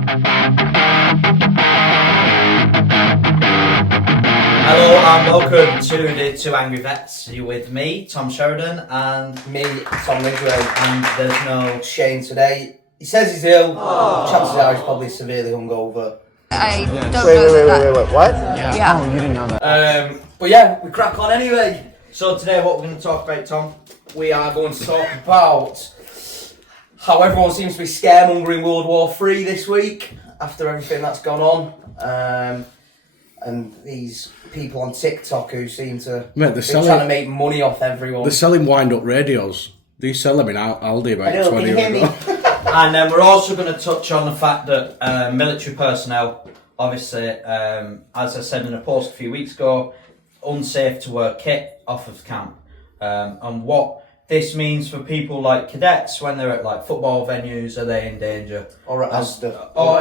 Hello and welcome to the Two Angry Vets. You're with me, Tom Sheridan, and Me, Tom Ridgway, and there's no Shane today. He says he's ill. Chances are he's probably severely hungover. I don't know that. What? Yeah. But yeah, we crack on anyway. So today, what we're going to talk about, Tom? We are going to talk about how everyone seems to be scaremongering World War III this week after everything that's gone on. And these people on TikTok who seem to Mate, be trying to make money off everyone. They're selling wind-up radios. They sell them in Aldi about I know, 20 can you hear years me? ago. And then we're also going to touch on the fact that military personnel, obviously, as I said in a post a few weeks ago, unsafe to wear kit off of camp. And what this means for people like cadets when they're at like football venues, are they in danger? Or at Asda. Or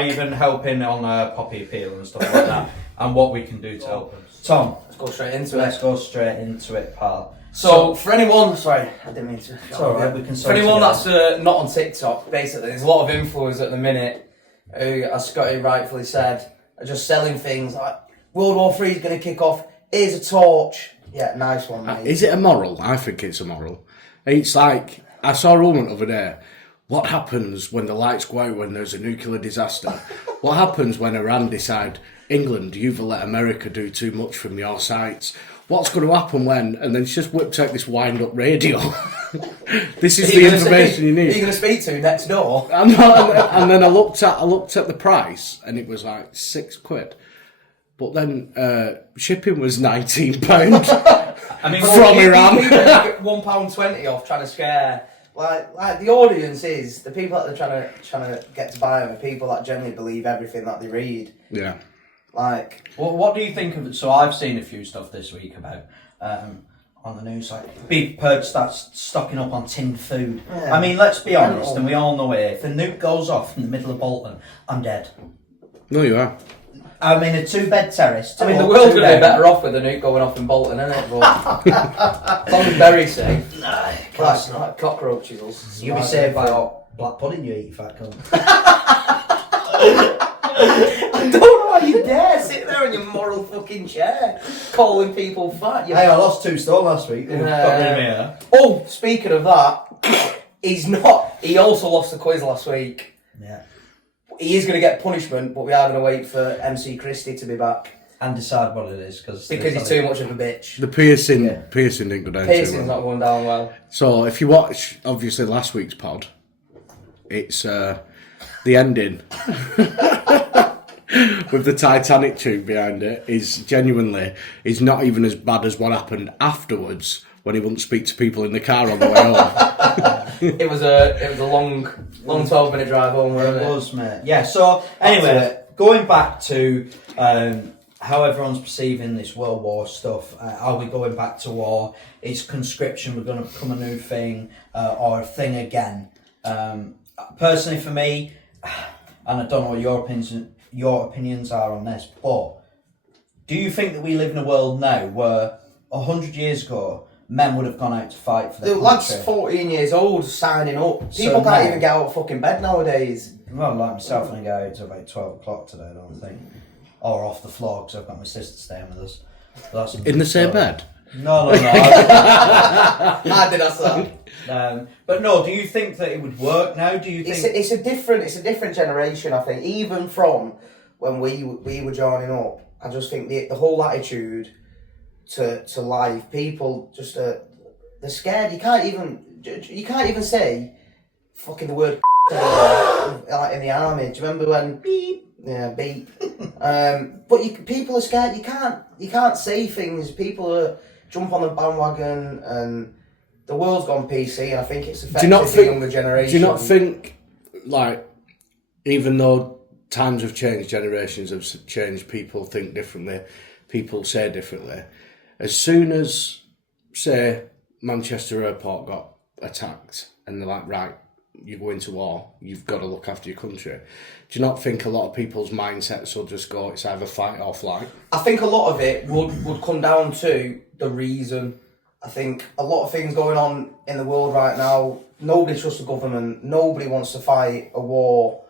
even helping on poppy appeal and stuff like that, and what we can do to help them. Tom, Let's go straight into let's it. go straight into it, pal. So for anyone, sorry, I didn't mean to. It's alright, we can For sort anyone it that's not on TikTok, basically, there's a lot of influencers at the minute who, as Scotty rightfully said, are just selling things like World War III is going to kick off. Here's a torch. Yeah, nice one, mate. Is it immoral? I think it's immoral. It's like, I saw a woman the other day. What happens when the lights go out when there's a nuclear disaster? What happens when Iran decide, England, you've let America do too much from your sites? What's going to happen when? And then she just whips out this wind-up radio. This is the information you Who are you need. going to speak to next door? And then I looked at the price, and it was like £6. But then shipping was £19 I mean, from Iran. People get £1.20 off trying to scare. Like the audience is the people that they're trying to get to buy them are people that generally believe everything that they read. Yeah. Like, well, what do you think of it? So I've seen a few stuff this week about on the news, like big purge starts stocking up on tinned food. Yeah. I mean, let's be honest, and we all know it. If a nuke goes off in the middle of Bolton, I'm dead. No, you are. I'm in a two-bed terrace. I mean, the world's going to be better off with the nuke going off in Bolton, isn't it? But as long as Berry's safe. Nah, Like cockroaches. Will you'll be saved by what black pudding you eat, you fat cunt. I don't know why you dare sit there in your moral fucking chair calling people fat. Hey, I lost 2 stone last week. Got rid of me, huh? Oh, speaking of that, he also lost the quiz last week. Yeah. He is going to get punishment, but we are going to wait for MC Christie to be back. And decide what it is, because Because he's too much of a bitch. The piercing didn't go down too Pearson's well. not going down well. So if you watch, obviously, last week's pod, it's the ending with the Titanic tune behind it is not even as bad as what happened afterwards when he wouldn't speak to people in the car on the way home. It was a long 12-minute drive home, wasn't It it? was, mate. Yeah, so anyway, going back to how everyone's perceiving this World War stuff, are we going back to war? Is conscription going to become a new thing or a thing again? Personally, for me, and I don't know what your opinions are on this, but do you think that we live in a world now where 100 years ago men would have gone out to fight for their The country? lad's 14 years old signing up. So People can't now- even get out of fucking bed nowadays. Well, like myself, I think I go out till about 12 o'clock today, I don't think. Or off the floor, because I've got my sister staying with us. That's In the same bed? No. I did ask that. But no, do you think that it would work now? Do you think... It's a different generation, I think. Even from when we were joining up, I just think the whole attitude to life, people just they're scared. You can't even say fucking the word like in the army. Do you remember when beep? Yeah, beep. But people are scared. You can't say things. People jump on the bandwagon, and the world's gone PC. And I think it's affected the younger generation. Do you not think, like, even though times have changed, generations have changed, people think differently, people say differently. As soon as, say, Manchester Airport got attacked, and they're like, right, you go into war, you've got to look after your country. Do you not think a lot of people's mindsets will just go, it's either fight or flight? I think a lot of it would come down to the reason. I think a lot of things going on in the world right now, nobody trusts the government, nobody wants to fight a war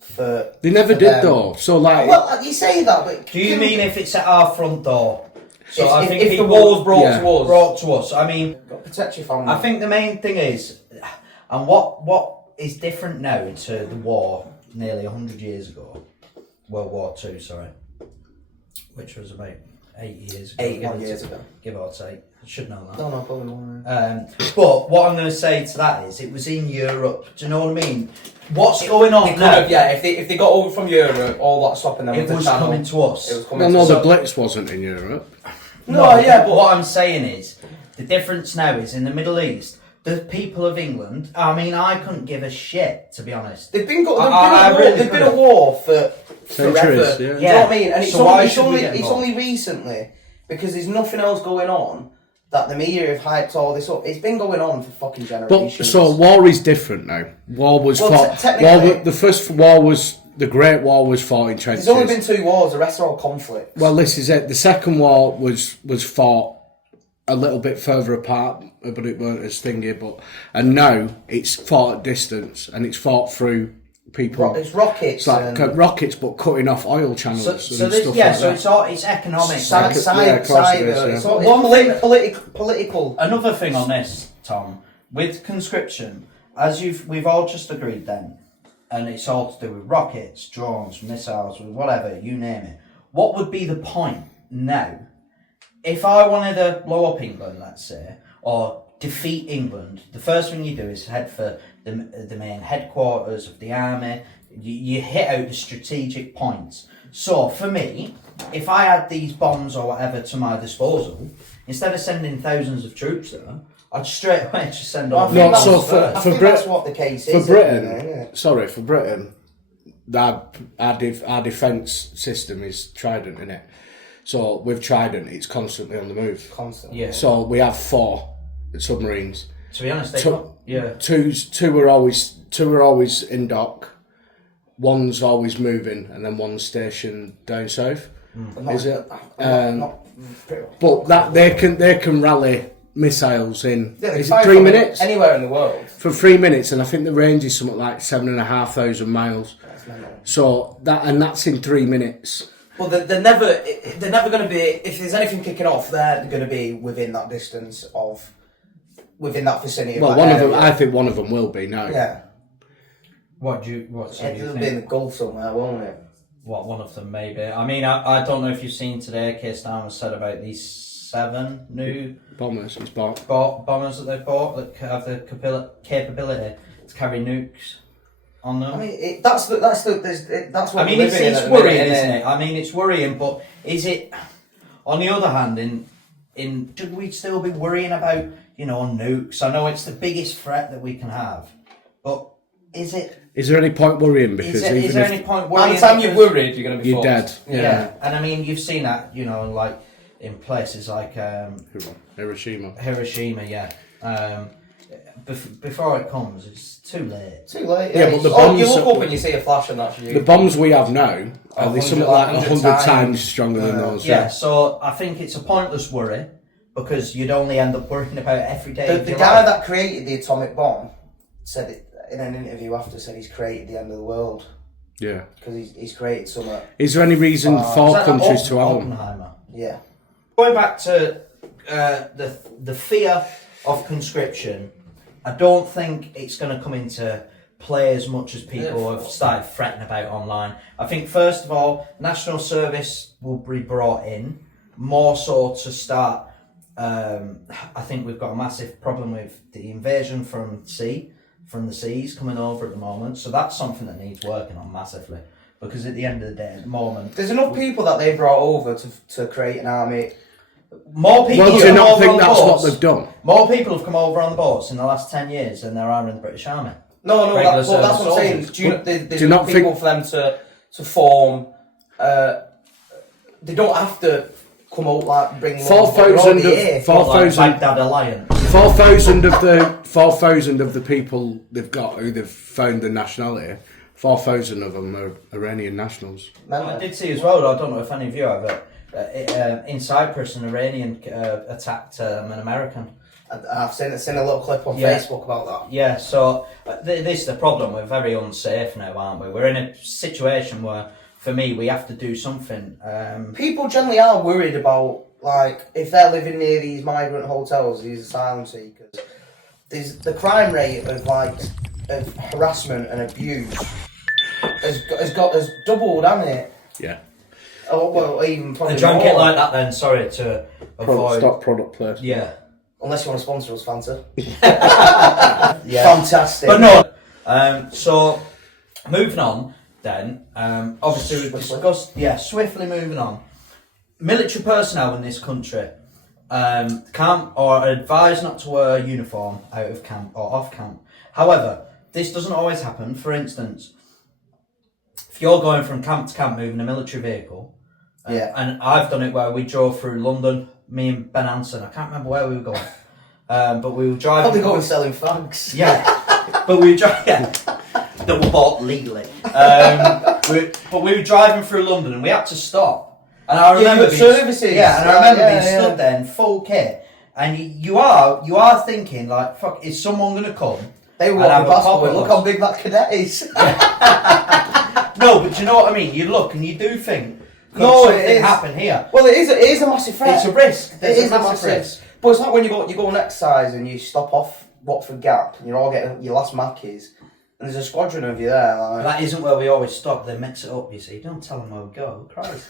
for. They never for did them. though. So like, Well, you say that, but Do you mean if it's at our front door? So If- I if- think if the people wall's brought Yeah. to us, brought to us. I mean, protect your family. I think the main thing is, and what is different now to the war nearly 100 years ago, World War II, sorry, which was about 80 years ago. 81 years ago. Give or take. I should know that. No, probably more. But what I'm going to say to that is, it was in Europe. Do you know what I mean? What's going on They could now? have, yeah, if they got over from Europe, all that stopping them It with the was channel. coming to us. It was coming well, to no, us. the Blitz wasn't in Europe. No, yeah, but what I'm saying is, the difference now is in the Middle East, the people of England, I mean, I couldn't give a shit, to be honest. They've been I really they've been couldn't. at war for Centuries, forever. yeah. Do you know Yeah. what I mean? And it's So why only, it's, should we only, get it's involved? only recently, because there's nothing else going on, that the media have hyped all this up. It's been going on for fucking But generations. so war is different now. War was Well, fought. technically- The first war was the Great War was fought in trenches. There's only been 2 wars, the rest are all conflicts. Well, this is it. The second war was fought a little bit further apart, but it weren't as thingy. And now it's fought at distance, and it's fought through people. It's rockets. It's like and rockets, but cutting off oil channels So, and so stuff this, like yeah, so that. it's economic. cyber, Yeah, of course it is, yeah. it's all, it's One thing- political. Another thing on this, Tom, with conscription, as we've all just agreed then, and it's all to do with rockets, drones, missiles, whatever, you name it. What would be the point now? If I wanted to blow up England, let's say, or defeat England, the first thing you do is head for the main headquarters of the army. You hit out the strategic points. So for me, if I had these bombs or whatever to my disposal, instead of sending thousands of troops there, I'd straight away just send all. No, that's- so I think that's what the case is. for Britain, isn't it? Yeah. sorry, for Britain, our defence system is Trident, innit? So with Trident, it's constantly on the move. Constantly. Yeah. So we have 4 submarines. To be honest, yeah. Two are always in dock. One's always moving, and then one's stationed down south. Is it? But that they can rally missiles in. Yeah, they is fire it 3 from minutes? Anywhere in the world. For 3 minutes, and I think the range is something like 7,500 miles. So that's in 3 minutes. Well, they're never going to be. If there's anything kicking off, they're going to be within that distance of, within that vicinity. Of Well, that one area. of them, I think one of them will be now. Yeah, What do you it'll be in the Gulf somewhere, won't it? What, one of them maybe? I mean, I don't know if you've seen today, Keir Starmer said about these 7 new Bombers, he's bought. bombers that they've bought that have the capability to carry nukes on them. I mean, that's what. I mean, we're it's living in at the worrying, minute, isn't it? I mean, it's worrying, but is it? On the other hand, should we still be worrying about nukes? I know it's the biggest threat that we can have, but is it? Is there any point worrying? Because Is there any point By worrying? the time you're because- worried, you're going to be you're fucked. dead. Yeah. And I mean, you've seen that, like in places like Hiroshima. Hiroshima, yeah. Before it comes, it's too late. Too late. Yeah, but the Oh, you bombs. look up and you see a flash and that's you. The bombs we have now are they something like 100 times. times stronger than those. Yeah, so I think it's a pointless worry because you'd only end up worrying about it every day. The of your guy life. that created the atomic bomb said it in an interview after. Said he's created the end of the world Yeah. because he's created something. Is there any reason Is for that countries to have them? Oppenheimer? Yeah. Going back to the fear of conscription, I don't think it's going to come into play as much as people have started fretting about online. I think first of all, national service will be brought in more so to start. I think we've got a massive problem with the invasion from the seas coming over at the moment. So that's something that needs working on massively. Because at the end of the day, at the moment, There's enough people that they brought over to create an army. more people Well, do have you come not over think on that's boats. what they've done? More people have come over on the boats in the last 10 years than there are in the British Army. No, Regular that's what I'm service saying. soldiers. There's you not enough people think- for them to form. They don't have to come out like bring 4,000 here. of 4,000 Baghdad Alliance. 4,000 of the people they've got who they've found the nationality. 4,000 of them are Iranian nationals. I did see as well, I don't know if any of you have it, in Cyprus an Iranian attacked an American I've seen a little clip on Yeah. Facebook about that. Yeah, so this is the problem. We're very unsafe now, aren't we? We're in a situation where, for me, we have to do something. People generally are worried about, like, if they're living near these migrant hotels, these asylum seekers. There's the crime rate of harassment and abuse has doubled, hasn't it? Yeah. Oh, well, even probably Drank more. it like that then, sorry to avoid. Stop product placement. Yeah. Unless you want to sponsor us, Fanta. Yeah. Fantastic. But no, so moving on then, obviously we've Swiftly. discussed, swiftly moving on. Military personnel in this country can't or are advised not to wear a uniform out of camp or off camp. However, this doesn't always happen. For instance, if you're going from camp to camp moving a military vehicle, and I've done it where we drove through London, me and Ben Anson, I can't remember where we were going, but we were driving. Probably going selling fags. Yeah, but we were driving. That were bought legally. But we were driving through London and we had to stop. And I remember you got services. Yeah, and I remember being Yeah. stood there in full kit, and you are thinking like, fuck, is someone gonna come? They were and have walking a past, pop but with look us? how big that cadet is. No, but you know what I mean. You look and you do think, could No, it something is. happen here? Well, it is a massive threat. It's a risk. There's It is a massive risk. But it's like when you go on exercise and you stop off Watford Gap and you're all getting your last Mackies, and there's a squadron of you there. But Like, that isn't where we always stop. They mix it up. You see, don't tell them where we go. Christ.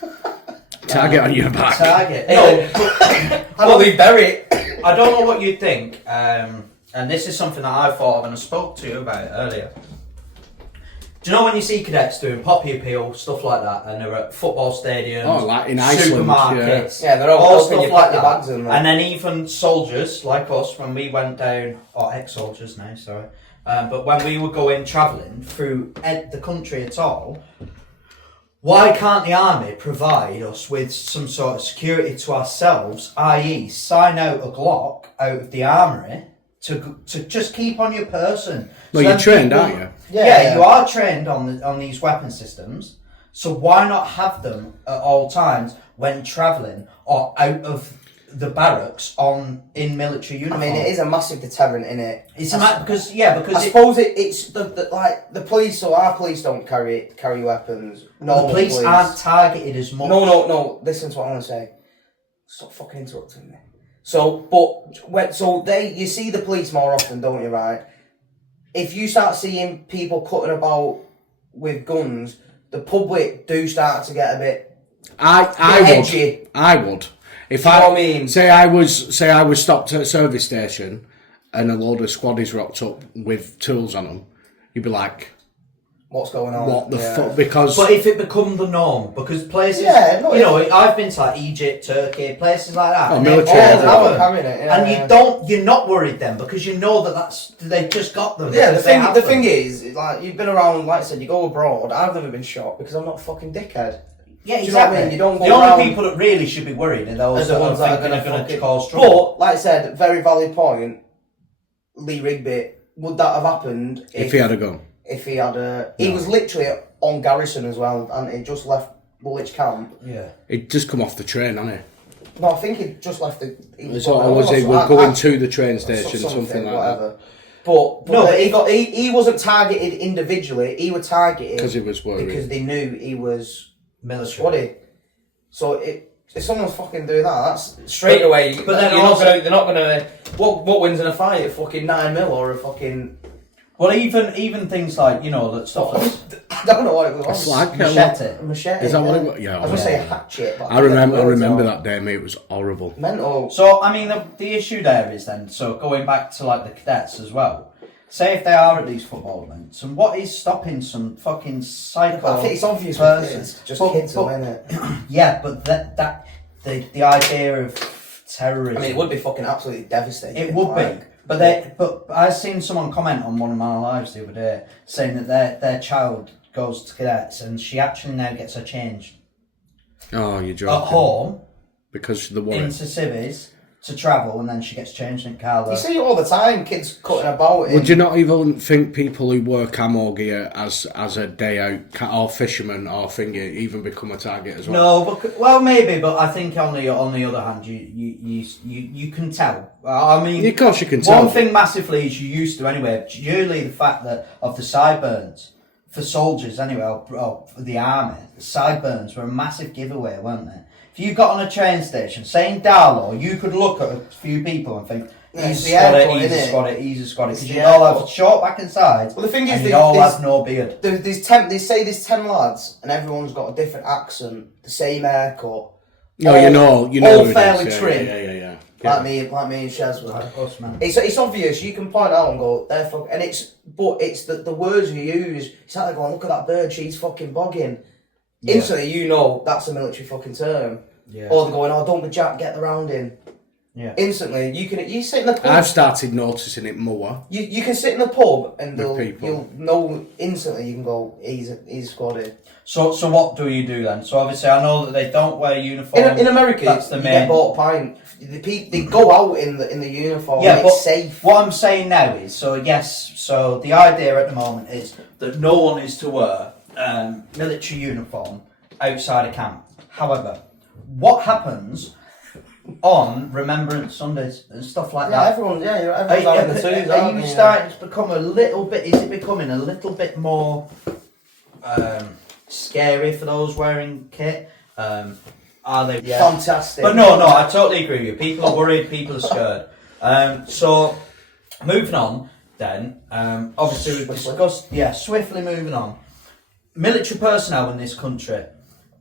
Target on your back. Target. Hey, No, how do they bury it? I don't know what you think, and this is something that I thought of and I spoke to you about it earlier. Do you know when you see cadets doing poppy appeal, stuff like that, and they're at football stadiums, Oh, like in Iceland, supermarkets, Yeah, they're all all helping stuff you like pack your that. bags and that. And then even soldiers like us, when we went down, or ex-soldiers now, sorry, but when we were going travelling through the country at all, why can't the army provide us with some sort of security to ourselves, i.e. sign out a Glock out of the armoury to just keep on your person? Well, So you're then trained, people- aren't you? Yeah, you are trained on these weapon systems. So why not have them at all times when travelling or out of the barracks in military I uniform? mean, it is a massive deterrent, in it. It's because I suppose it's the police. So our police don't carry weapons. the Normal police aren't targeted as much. No. Listen to what I want to say. Stop fucking interrupting me. You see the police more often, don't you? Right? If you start seeing people cutting about with guns, the public do start to get a bit edgy. I would. If Do you know what I mean? say I was stopped at a service station and a load of squaddies rocked up with tools on them, you'd be like, What's going on? "What the fuck?" Because But if it become the norm, because places, I've been to like Egypt, Turkey, places like that. Oh, and military they're all everywhere. covered. Carrying it, yeah, And yeah. you're not worried then because you know they've just got them. Yeah, They have the them. thing is, like, you've been around, like I said, you go abroad. I've never been shot because I'm not a fucking dickhead. Yeah, Do you know what I exactly. mean? You don't go the only around- people that really should be worried are those As the that ones are that are thinking going are going to to cause trouble. But, like I said, very valid point. Lee Rigby, would that have happened if he had a gun, If he had a, he was literally on garrison as well, and he just left Woolwich camp. Yeah. he'd just come off the train, hadn't he? No, I think he just left the. Or was he going to the train station, something like whatever. But No, but he wasn't targeted individually. He was targeted because he was worried. because they knew he was Military. squaddy. So if someone's fucking doing that, that's Straight away. but But then then also- they're not gonna. What wins in a fight? A fucking 9mm or a fucking. Well, even things like, that stuff like I don't know what it was. A slag? machete. A machete. Is that what yeah. it was? Yeah, I was gonna say a hatchet. But I remember that. that day, mate. It was horrible. Mental. So, I mean, the issue there is then, so going back to like the cadets as well, say if they are at these football events, and what is stopping some fucking psycho I think it's obvious person? with kids. Just But- kids, but- though, isn't it? Yeah, but the idea of terrorism. I mean, it would be fucking absolutely devastating. It would be. But I seen someone comment on one of my lives the other day saying that their child goes to cadets and she actually now gets her changed Oh, you're at joking. home Because the worry. into civvies to travel, and then she gets changed in Carlo. You see it all the time, kids cutting about. Would you not even think people who wear camo gear as a day out, or fishermen or thingy, even become a target as well? No, but maybe, but I think on the other hand, you can tell. I mean, Of course you can tell. One thing massively is you used to anyway. Purely the fact that of the sideburns for soldiers anyway, or for the army, the sideburns were a massive giveaway, weren't they? If you got on a train station, say in Darlow, you could look at a few people and think, he's a squad it, he's a squad it, he's a squad it. Because you'd all have short back and sides. Well, the thing is, you all have no beard. They say there's 10 lads, and everyone's got a different accent, the same haircut. No, you know all who it is. fairly trim. Yeah. Like me and Shaz were. Of course, man. It's obvious. You can point out and go, they're fucking. And it's the words you use. It's like they're going, look at that bird, she's fucking bogging. Yeah. Instantly, you know that's a military fucking term. Yeah. Or they're going, oh, don't be Jack, get the round in. Yeah. Instantly, you sit in the pub. I've started noticing it more. You can sit in the pub and people. you'll know instantly. You can go, he's squadded. So what do you do then? So obviously, I know that they don't wear uniform. In America, that's the you main. get bought a pint. They go out in the uniform. Yeah, and but it's safe. what I'm saying now is, so the idea at the moment is that no one is to wear military uniform outside of camp. However, what happens on Remembrance Sundays and stuff like that? Everyone's out in the twos. Are you starting to become a little bit? Is it becoming a little bit more scary for those wearing kit? Are they? Yeah. Fantastic. But no, I totally agree with you. People are worried, people are scared. So, moving on then, obviously we've discussed, swiftly moving on. Military personnel in this country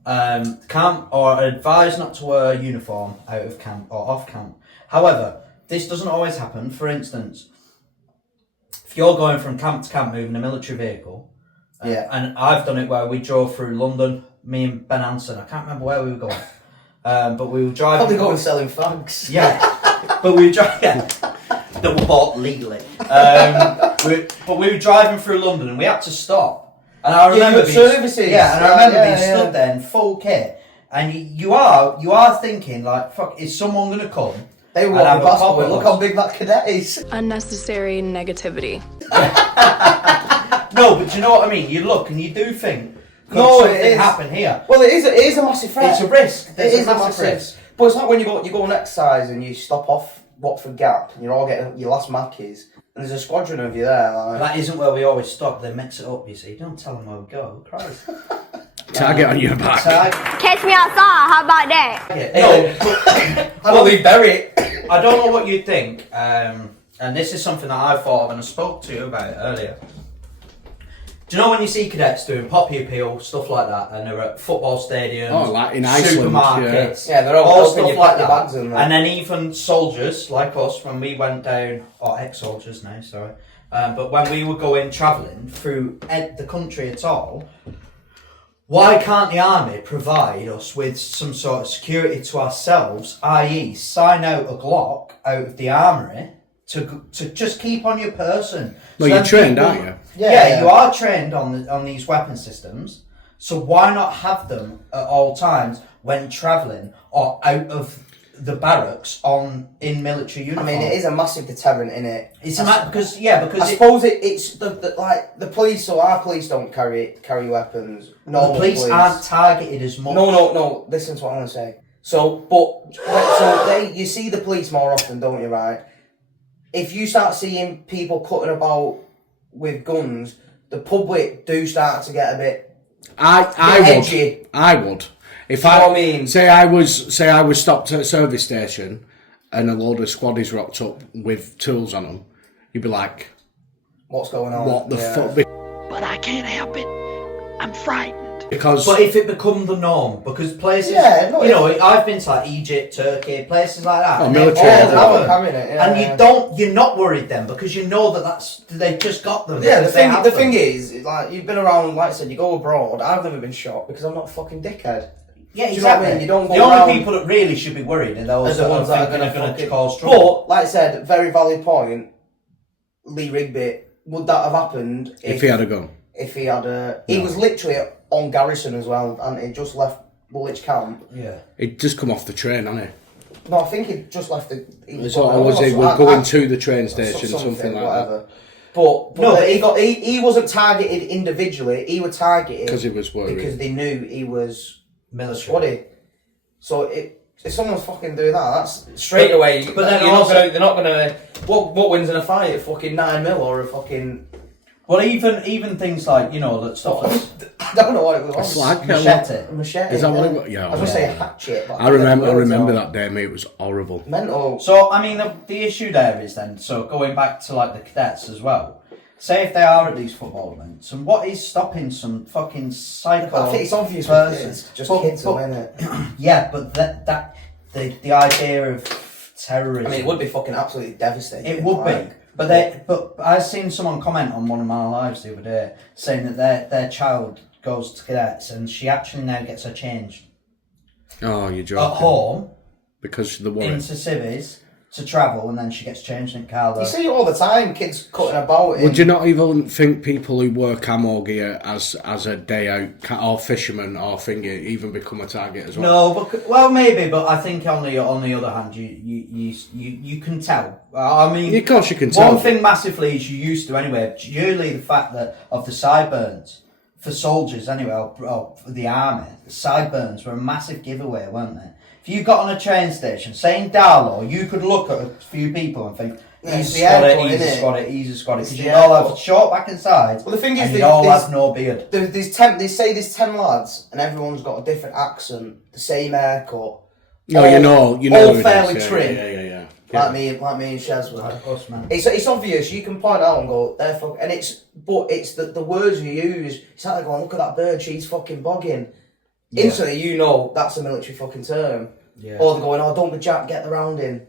can't or are advised not to wear a uniform out of camp or off camp. However, this doesn't always happen. For instance, if you're going from camp to camp moving a military vehicle, and I've done it where we drove through London, me and Ben Hanson, I can't remember where we were going, but we were driving. Probably going selling fags. Yeah, but we were driving. That were bought legally. But we were driving through London and we had to stop. And I remember services. Yeah, and I remember being stood there in full kit, and you are thinking like, fuck, is someone going to come? They were and walking past, look how big that cadet is. Unnecessary negativity. No, but you know what I mean. You look and you do think, could No, something it is. happen here? Well, it is a massive threat. It's a risk. It is a massive risk. But it's like when you go on exercise and you stop off Watford Gap and you're all getting your last Mackies and there's a squadron of you there. Like, That isn't where we always stop. They mix it up. You see, don't tell them where we go. Christ. Target on your back. Catch me outside, how about that? No, well, they bury it. I don't know what you'd think, and this is something that I thought of and I spoke to you about earlier. Do you know when you see cadets doing poppy appeal, stuff like that, and they're at football stadiums, like in Iceland, supermarkets, yeah, they're all stuff helping you like pack your that. bags in there. And then even soldiers like us, when we went down, or ex-soldiers now, sorry, but when we were going travelling through the country at all, why can't the army provide us with some sort of security to ourselves, i.e. sign out a Glock out of the armoury to just keep on your person? Well, So you're then trained, people- aren't you? Yeah, you are trained on these weapon systems. So why not have them at all times when travelling or out of the barracks in military I uniform? mean, it is a massive deterrent, in it. Because I suppose it's the police. So our police don't carry weapons. the police aren't targeted as much. No. Listen to what I'm gonna say. So you see the police more often, don't you? Right? If you start seeing people cutting about with guns, the public do start to get a bit. I would. If You know what I mean? say I was stopped at a service station and a load of squaddies rocked up with tools on them, you'd be like, What's going on? "What the fuck?" But I can't help it. I'm frightened. Because But if it become the norm, because places, I've been to like Egypt, Turkey, places like that. Oh, and military, they're yeah. all Carrying it, yeah, and yeah. you're not worried then because you know they've just got them. Yeah, because they have them. thing is, like, you've been around, like I said, you go abroad. I've never been shot because I'm not a fucking dickhead. Yeah, Do you know what I exactly. mean? You don't go the only around- people that really should be worried are those As the that ones are that are thinking going are to cause trouble. But, like I said, very valid point. Lee Rigby, would that have happened if he had a gun, If he had a, he was literally on garrison as well, and he just left Woolwich camp. Yeah. he'd just come off the train, hadn't he? No, I think he just left the. We're going to the train station, something like whatever. But No, but he wasn't targeted individually. He was targeted because he was worried. because they knew he was military. squaddy. So if someone's fucking doing that, that's Straight away. But But then you're also- they're not gonna. What wins in a fight? A fucking 9mm or a fucking. Well, even things like, you know, that stuff that's I don't know what it was. A flag? machete. A machete. Is that what yeah. it was? Yeah, I was gonna say a hatchet. But I remember don't know. that day, mate. It was horrible. Mental. So, I mean, the issue there is then, so going back to like the cadets as well, say if they are at these football events, and what is stopping some fucking psycho I think it's obvious with person? kids. Just But- kids, but- though, innit? Yeah, but the idea of terrorism. I mean, it would be fucking absolutely devastating. It would be. like, But I seen someone comment on one of my lives the other day saying that their child goes to cadets and she actually now gets her changed Oh, you're joking. at home Because of the worry. into civvies to travel, and then she gets changed in Carlo. You see it all the time, kids cutting about. Would you not even think people who wear camo gear as a day out, or fishermen or thingy, even become a target as well? No, but maybe, but I think on the other hand, you can tell. I mean, Of course you can tell. One thing massively is you used to anyway. Purely the fact that of the sideburns for soldiers anyway, or for the army, the sideburns were a massive giveaway, weren't they? If you got on a train station, say in Darlow, you could look at a few people and think, Yeah, he's it's a the squatter, airport, he's a innit? squatter, he's a squatter. It's Because the you'd all have airport. short back and sides. Well, the thing is, and they- you'd all there's- have no beard. There's 10. They say there's 10 lads, and everyone's got a different accent, the same haircut. No, all- you know all who it is. fairly Yeah, trim. Yeah. Like me and Shez were. Of course, man. It's obvious. You can point out and go, they're fucking, and it's the words you use. It's like going, look at that bird, she's fucking bogging. Yeah. Instantly, you know that's a military fucking term. Yeah. Or they're going, oh, don't be Jack, get the round in.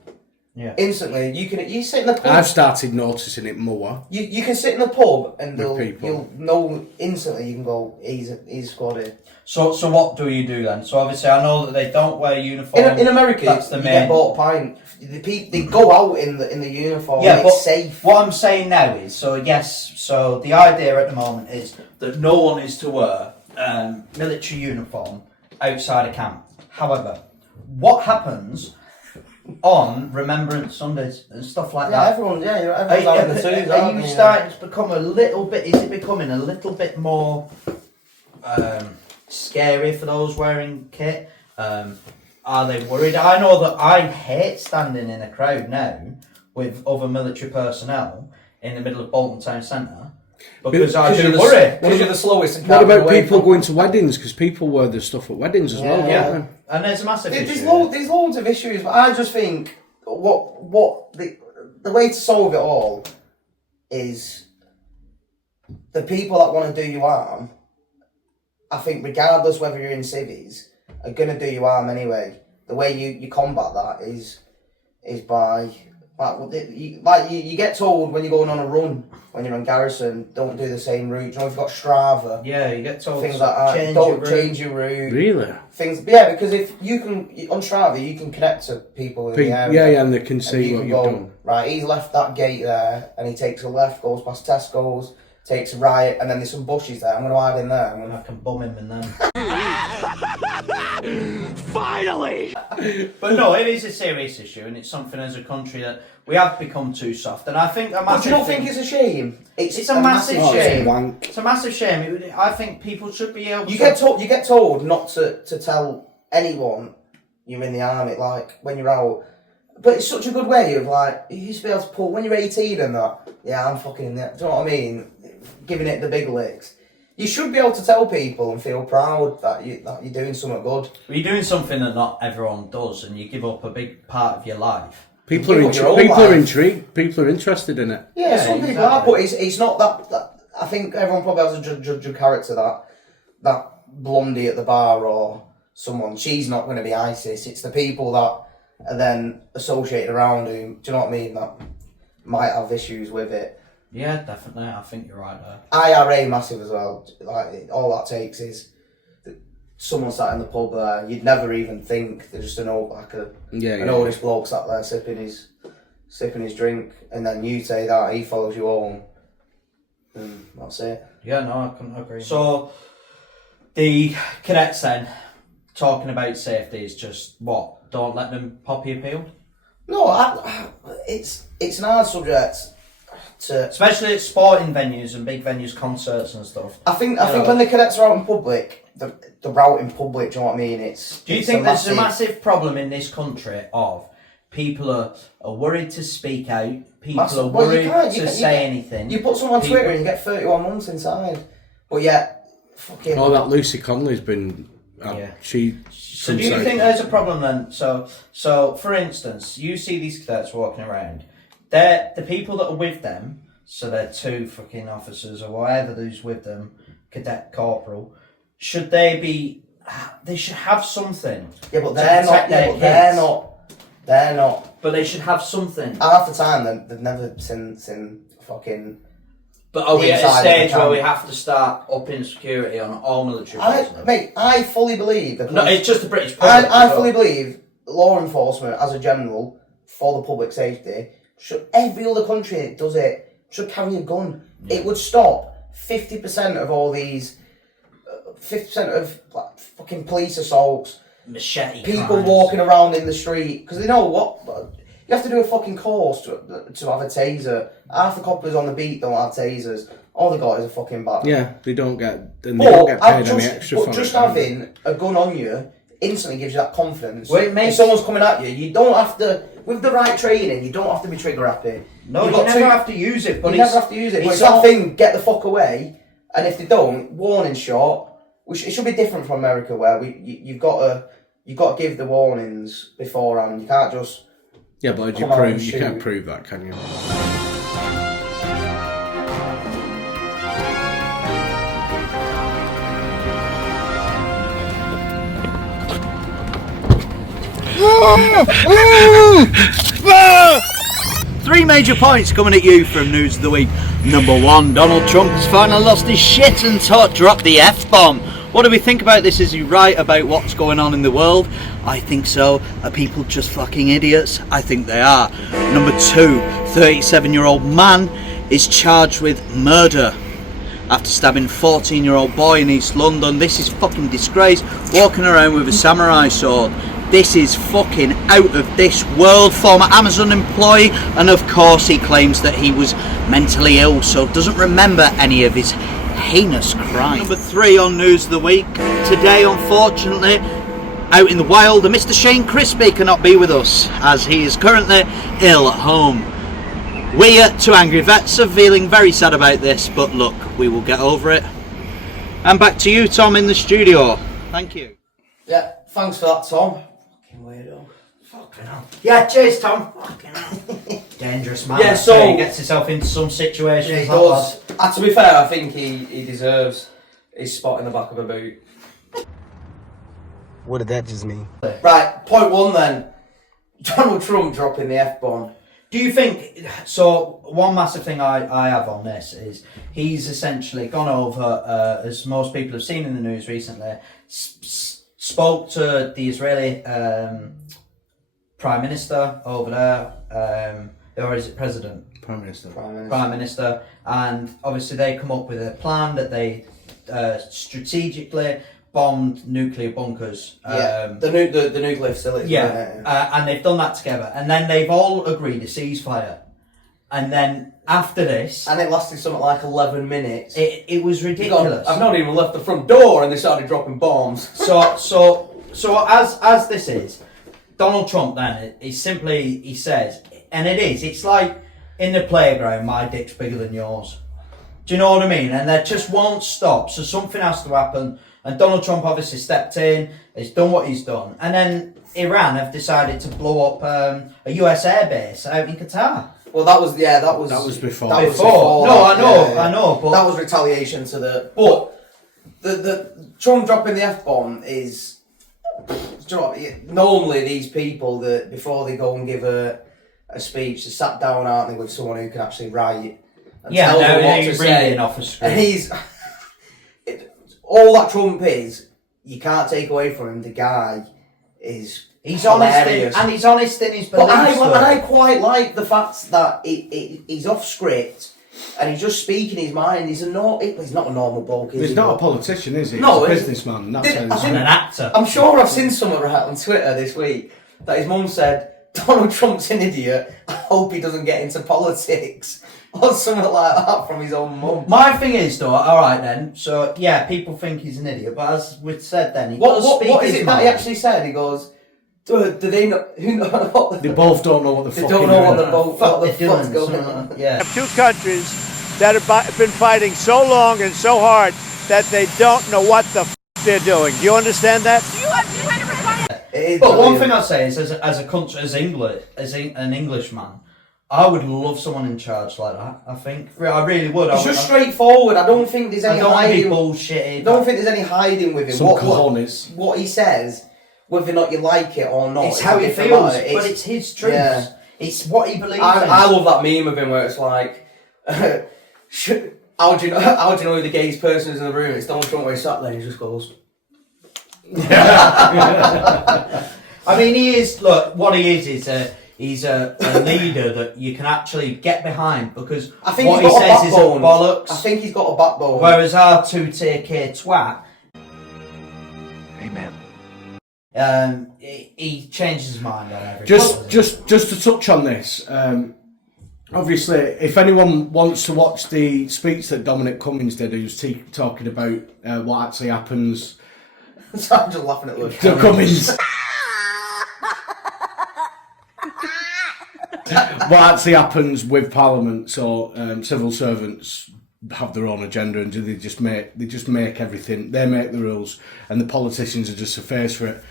Yeah. Instantly, you sit in the pub. I've started noticing it more. You can sit in the pub and With people. you'll know instantly. You can go, he's squaddy. So what do you do then? So obviously I know that they don't wear uniform. In America, that's the you main. get bought a pint. They go out in the uniform. Yeah, and but it's safe. what I'm saying now is, so the idea at the moment is that no one is to wear military uniform outside a camp. However, what happens on Remembrance Sundays and stuff like Yeah, that? everyone's out in the twos. Are aren't you they? starting to become a little bit? Is it becoming a little bit more scary for those wearing kit? Are they worried? I know that I hate standing in a crowd now with other military personnel in the middle of Bolton Town Centre because I do worry. Because you're the slowest. And What can't about get away people from- going to weddings? Because people wear their stuff at weddings as well, Yeah. don't they? And there's a massive There's issue. there's loads of issues, but I just think what the way to solve it all is the people that want to do you harm. I think regardless whether you're in civvies, are gonna do you harm anyway. The way you combat that is by you get told when you're going on a run when you're on garrison, don't do the same route. You know, if you've got Strava, Yeah, you get told things like that. change Don't your route. change your route. Really? Things, yeah, because if you can on Strava, you can connect to people in the area. Yeah, and they can And see you what can you've go, done. right, he's left that gate there, and he takes a left, goes past Tesco's, takes a right, and then there's some bushes there. I'm going to hide in there. I'm And gonna... I can bum him and then. Finally! But no, it is a serious issue, and it's something as a country that we have become too soft. And I think a massive. But you don't thing- think it's a shame? It's a massive Oh, it's shame. wank. It's a massive shame. I think people should be able You to. get told not to tell anyone you're in the army, like when you're out. But it's such a good way of like you used to be able to pull when you're 18 and that. Yeah, I'm fucking in there. Do you know what I mean? Giving it the big licks. You should be able to tell people and feel proud that you're doing something good. You're doing something that not everyone does, and you give up a big part of your life. People You are live your own people are life. intrigued. People are interested in it. Yeah, Yeah, some people exactly. are, but it's not that. I think everyone probably has a judge of character that blondie at the bar or someone. She's not going to be ISIS. It's the people that are then associated around who, do you know what I mean? That might have issues with it. Yeah, definitely. I think you're right there. IRA massive as well. Like all that takes is that someone sat in the pub there. You'd never even think they're just an oldest bloke sat there sipping his drink, and then you say that he follows you home, and that's it. Yeah, no, I couldn't agree. So, the cadets then, talking about safety is just what? don't let them poppy appeal? No, it's an hard subject to. Especially at sporting venues and big venues, concerts and stuff. I think when the cadets are out in public, they're out in public. Do you know what I mean? Do you think there's a massive problem in this country of people are worried to speak out, people are worried to say anything? You put someone on Twitter and you get 31 months inside. But yet, fucking. Oh, that Lucy Conley's been. She. So do you think there's a problem then? So for instance, you see these cadets walking around. They're the people that are with them. So they're 2 fucking officers or whatever who's with them, cadet, corporal. Should they be? They should have something. Yeah, but they're not. Yeah, but they're not. But they should have something. Half the time, they've never seen fucking. But are we at a stage where we have to start upping security on all military personnel? Mate, I fully believe that. No, it's just the British public. I fully believe law enforcement, as a general, for the public safety, should every other country that does it should carry a gun. Yeah. It would stop 50% of all these, 50% of like, fucking police assaults, machete people crimes. Walking around in the street because they know what. You have to do a fucking course to have a taser. Half the coppers on the beat don't have tasers. All they got is a fucking bat. Yeah, they don't get paid any extra for it. But just having a gun on you instantly gives you that confidence. Well, if someone's coming at you, you don't have to, with the right training, you don't have to be trigger happy. No, you never have to use it. But you never have to use it. But it's that thing, get the fuck away, and if they don't, warning shot. It should be different from America where you've got to give the warnings beforehand. You can't just... Yeah, but you can't prove that, can you? Three major points coming at you from News of the Week. Number 1, Donald Trump has finally lost his shit and dropped the F-bomb. What do we think about this? Is he right about what's going on in the world? I think so. Are people just fucking idiots? I think they are. Number 2, 37-year-old man is charged with murder after stabbing 14-year-old boy in East London. This is fucking disgrace. Walking around with a samurai sword. This is fucking out of this world. Former Amazon employee, and of course he claims that he was mentally ill, so doesn't remember any of his heinous crime. Number 3 on News of the Week. Today, unfortunately, out in the wild, Mr. Shane Crispy cannot be with us as he is currently ill at home. We at 2 Angry Vets are feeling very sad about this, but look, we will get over it. And back to you, Tom, in the studio. Thank you. Yeah, thanks for that, Tom. Fucking weirdo. Fucking hell. Yeah, cheers, Tom. Fucking hell. Dangerous man. Yeah, so he gets himself into some situations. Yeah, he that does. To be fair, I think he deserves his spot in the back of a boot. What did that just mean? Right, point 1 then. Donald Trump dropping the F-bomb. Do you think, so one massive thing I have on this is he's essentially gone over, as most people have seen in the news recently, spoke to the Israeli Prime Minister over there, or is it President? Prime Minister. Prime Minister, and obviously they come up with a plan that they strategically bombed nuclear bunkers. The nuclear facilities. And they've done that together, and then they've all agreed a ceasefire. And then after this, and it lasted something like 11 minutes. It was ridiculous. I've not even left the front door, and they started dropping bombs. So as this is, Donald Trump then he says, and it's like in the playground, my dick's bigger than yours. Do you know what I mean? And they just won't stop. So something has to happen. And Donald Trump obviously stepped in. He's done what he's done. And then Iran have decided to blow up a US airbase out in Qatar. Well, that was before. That was before. No, I know. But that was retaliation to the. But the Trump dropping the F-bomb is. Do you know what, normally these people that before they go and give a speech, they sat down, aren't they, with someone who can actually write and tell them what to say. Off a screen. And he's all that Trump is. You can't take away from him. The guy is. He's honest and he's honest in his beliefs. But I quite like the fact that he's off script and he's just speaking his mind. He's not a normal bloke. He's not a politician, is he? No, he's a businessman. And an actor. I'm sure I've seen some of that on Twitter this week that his mum said, Donald Trump's an idiot, I hope he doesn't get into politics. Or something like that from his own mum. My thing is though, alright then, so yeah, people think he's an idiot, but as we said then, he does speak What is his it mind. that he actually said? He goes, do they know, who know what They both don't know what the they fuck don't know what the Fuck what the they're doing, fuck's going so, on. yeah. Two countries that have been fighting so long and so hard that they don't know what the they're doing. Do you understand that? It is But one brilliant. thing I'd say is, as a country, an Englishman, I would love someone in charge like that. I think I really would. It's just straightforward. I don't think there's I any don't want to be hiding. bullshitted. I don't think there's any hiding with him. Some cojones. What he says, whether or not you like it or not, It's how a he different feels, matter. but it's his truth. Yeah. It's what he believes in. I love that meme of him where it's like, how do you know who the gayest person is in the room? It's Donald Trump where he sat there and he just goes. I mean, he is. Look, what he is he's a leader that you can actually get behind because I think what he's he got says a is backbone. bollocks. I think he's got a backbone. Whereas our two-tier twat, he changes his mind on everything. Just to touch on this, obviously, if anyone wants to watch the speech that Dominic Cummings did, who's talking about what actually happens, So I'm just laughing at Luke. to Cummings, what actually happens with Parliament. So civil servants have their own agenda, and they just make everything. They make the rules, and the politicians are just a face for it.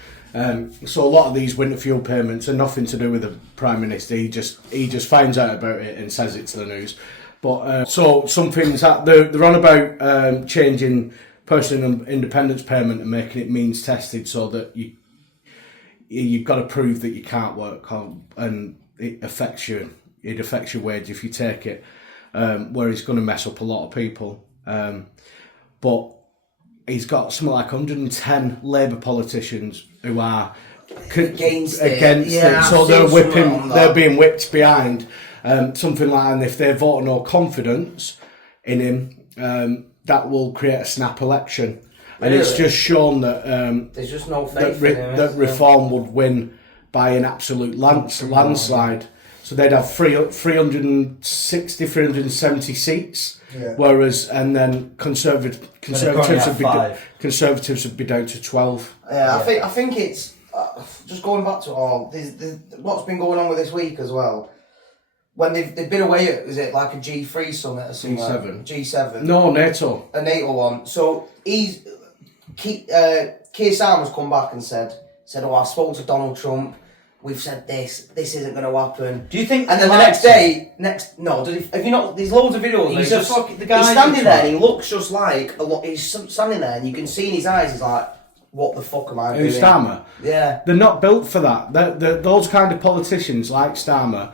So a lot of these winter fuel payments are nothing to do with the Prime Minister. He just finds out about it and says it to the news. But so some things that they're on about changing personal independence payment and making it means tested, so that you've got to prove that you can't work, and it affects your wage if you take it. Where it's going to mess up a lot of people. But he's got something like 110 Labour politicians who are Against it. So I've seen they're being whipped behind something like, and if they vote no confidence in him, that will create a snap election. And it's Really? just shown that There's just no faith in him. that Reform would win by an absolute landslide. So they'd have 360, 370 seats, whereas and then conservatives would be down to 12. Yeah, I think it's just going back to all what's been going on with this week as well. When they've been away at, is it like a G3 summit or something? G7. No, NATO. A NATO one. So Keir Starmer's come back and said, oh, I spoke to Donald Trump. We've said this isn't going to happen. Do you think? And then the next day, have you not? There's loads of videos. He's where the guy. he's standing there and he looks just like he's standing there and you can see in his eyes. He's like, "What the fuck am I doing?" Starmer? Yeah. They're not built for that. Those kind of politicians like Starmer,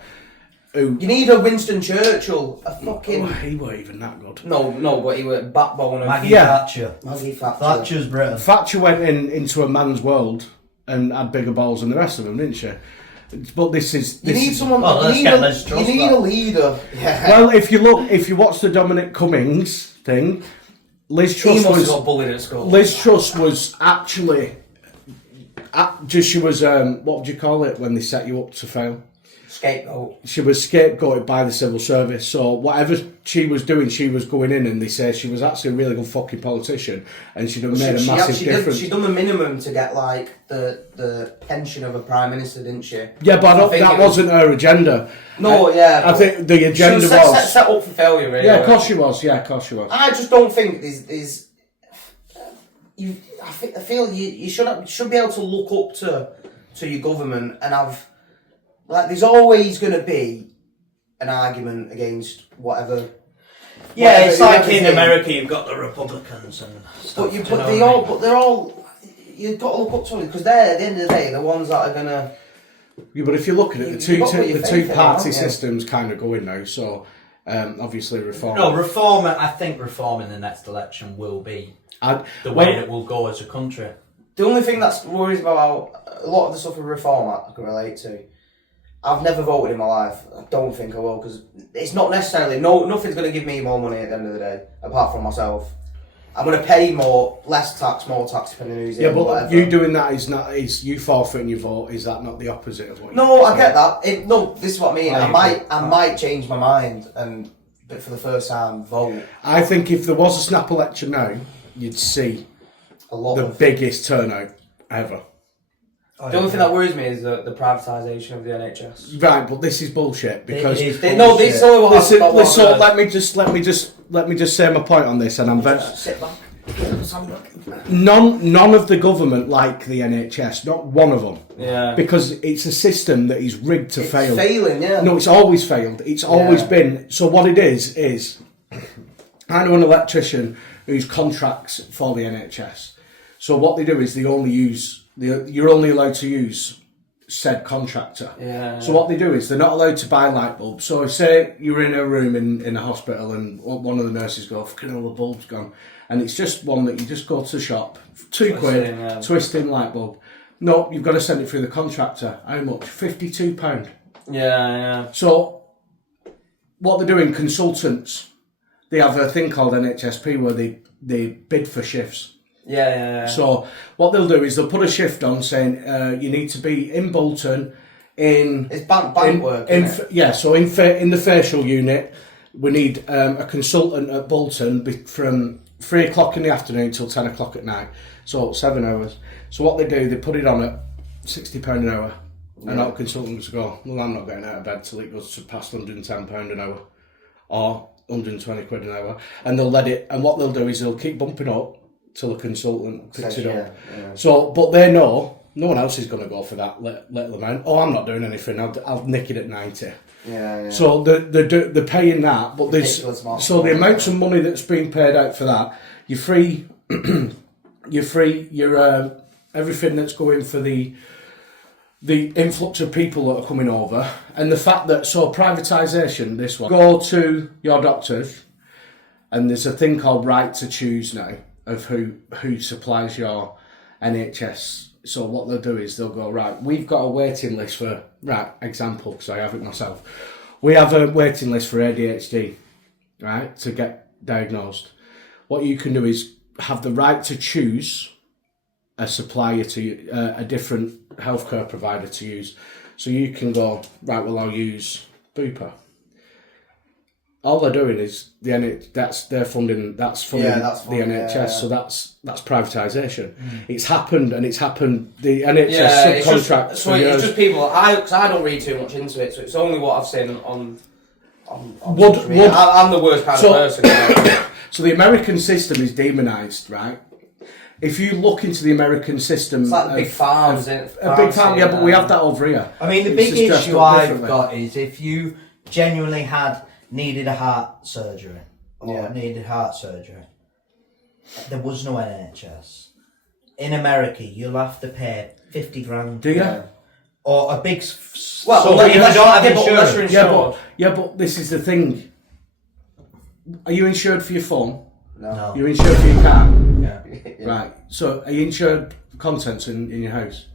who You need a Winston Churchill, a fucking he weren't even that good. No, but he was backbone of Maggie Yeah. Thatcher. Maggie Thatcher. Thatcher's Britain. Thatcher went into a man's world and had bigger balls than the rest of them, didn't she? But this is You need someone. Well, let's you get need, Liz a, Truss you need back. a leader. Yeah. Well, if you watch the Dominic Cummings thing, Liz He Truss must have was got bullied at school. Liz Truss was actually she was what would you call it when they set you up to fail? Scapegoat. She was scapegoated by the civil service. So whatever she was doing, she was going in, and they say she was actually a really good fucking politician, and she'd have made a massive difference. She done the minimum to get like the pension of a prime minister, didn't she? Yeah, but I think that it was- wasn't her agenda. No, I think the She agenda was was. set up for failure, really. Yeah, of course she was. Yeah, of course she was. I just don't think there's I feel you should be able to look up to your government and have like there's always going to be an argument against whatever. Yeah, it's like whoever's in America, you've got the Republicans and stuff. But they're all you've got to look up to them because they're at the end of the day the ones that are gonna. Yeah, but if you look at it, You've got to put your the faith two in it, party haven't you? system's kind of going now. So obviously reform. No, reform. I think reform in the next election will be the way it will go as a country. The only thing that's worries about a lot of the stuff with reform I can relate to. I've never voted in my life. I don't think I will because it's not necessarily nothing's going to give me more money at the end of the day apart from myself. I'm going to pay less tax, more tax, depending on who's Yeah, in, but whatever. you doing that is you forfeiting your vote. Is that not the opposite of what? No, you're I get that. No, this is what I mean. I I might change my mind but for the first time, vote. I think if there was a snap election now, you'd see A lot the of biggest turnout ever. The only thing that worries me is the privatisation of the NHS. Right, but this is bullshit because It is No, this is only what listen, I've listen, let me just say my point on this, and I'm very. sit back. None of the government like the NHS, not one of them. Yeah. Because it's a system that is rigged to fail. Failing, yeah. No, it's always failed. It's always been. So what it is I know an electrician who's contracts for the NHS. So what they do is you're only allowed to use said contractor. Yeah. So what they do is they're not allowed to buy light bulbs. So if, say you're in a room in a hospital and one of the nurses go, fucking all the bulb's gone, and it's just one that you just go to the shop, £2, twisting light bulb. No, you've got to send it through the contractor. How much? £52. Yeah. So what they're doing, consultants, they have a thing called NHSP where they bid for shifts. Yeah. So what they'll do is they'll put a shift on saying you need to be in Bolton in... It's bank work, isn't it? Yeah, so in the facial unit, we need a consultant at Bolton from 3 o'clock in the afternoon till 10 o'clock at night. So 7 hours. So what they do, they put it on at £60 an hour. And our consultants go, well, I'm not getting out of bed till it goes to past £110 an hour. Or 120 quid an hour. And they'll let it... And what they'll do is they'll keep bumping up till the consultant picks it up. Yeah. So, but they know no one else is going to go for that little amount. Oh, I'm not doing anything. I'll nick it at 90. Yeah. So they're paying that, but there's Ridiculous amount. so the amounts of money that's being paid out for that, you're free. You're everything that's going for the influx of people that are coming over, and the fact that privatisation. This one, go to your doctors, and there's a thing called right to choose now of who supplies your NHS. So what they'll do is they'll go, right, we've got a waiting list for, right, example, because I have it myself. We have a waiting list for ADHD, right, to get diagnosed. What you can do is have the right to choose a supplier to a different healthcare provider to use. So you can go, right, well, I'll use Bupa. All they're doing is they're funding the NHS, yeah. so that's privatisation. It's happened. The NHS subcontract. It's just people. Because I don't read too much into it, so it's only what I've seen on social media. I'm the worst kind of person. So the American system is demonised, right? If you look into the American system, It's like the big farms, a big farm, yeah, but we have that over here. I mean, the It's big just dressed issue up I've differently. got is if you genuinely needed a heart surgery or needed heart surgery, there was no NHS. In America, you'll have to pay 50 grand. Do you? Or a big... Unless you don't have insurance. you're insured. But this is the thing. Are you insured for your phone? No. You're insured for your car? Yeah. Right. So are you insured for contents in your house?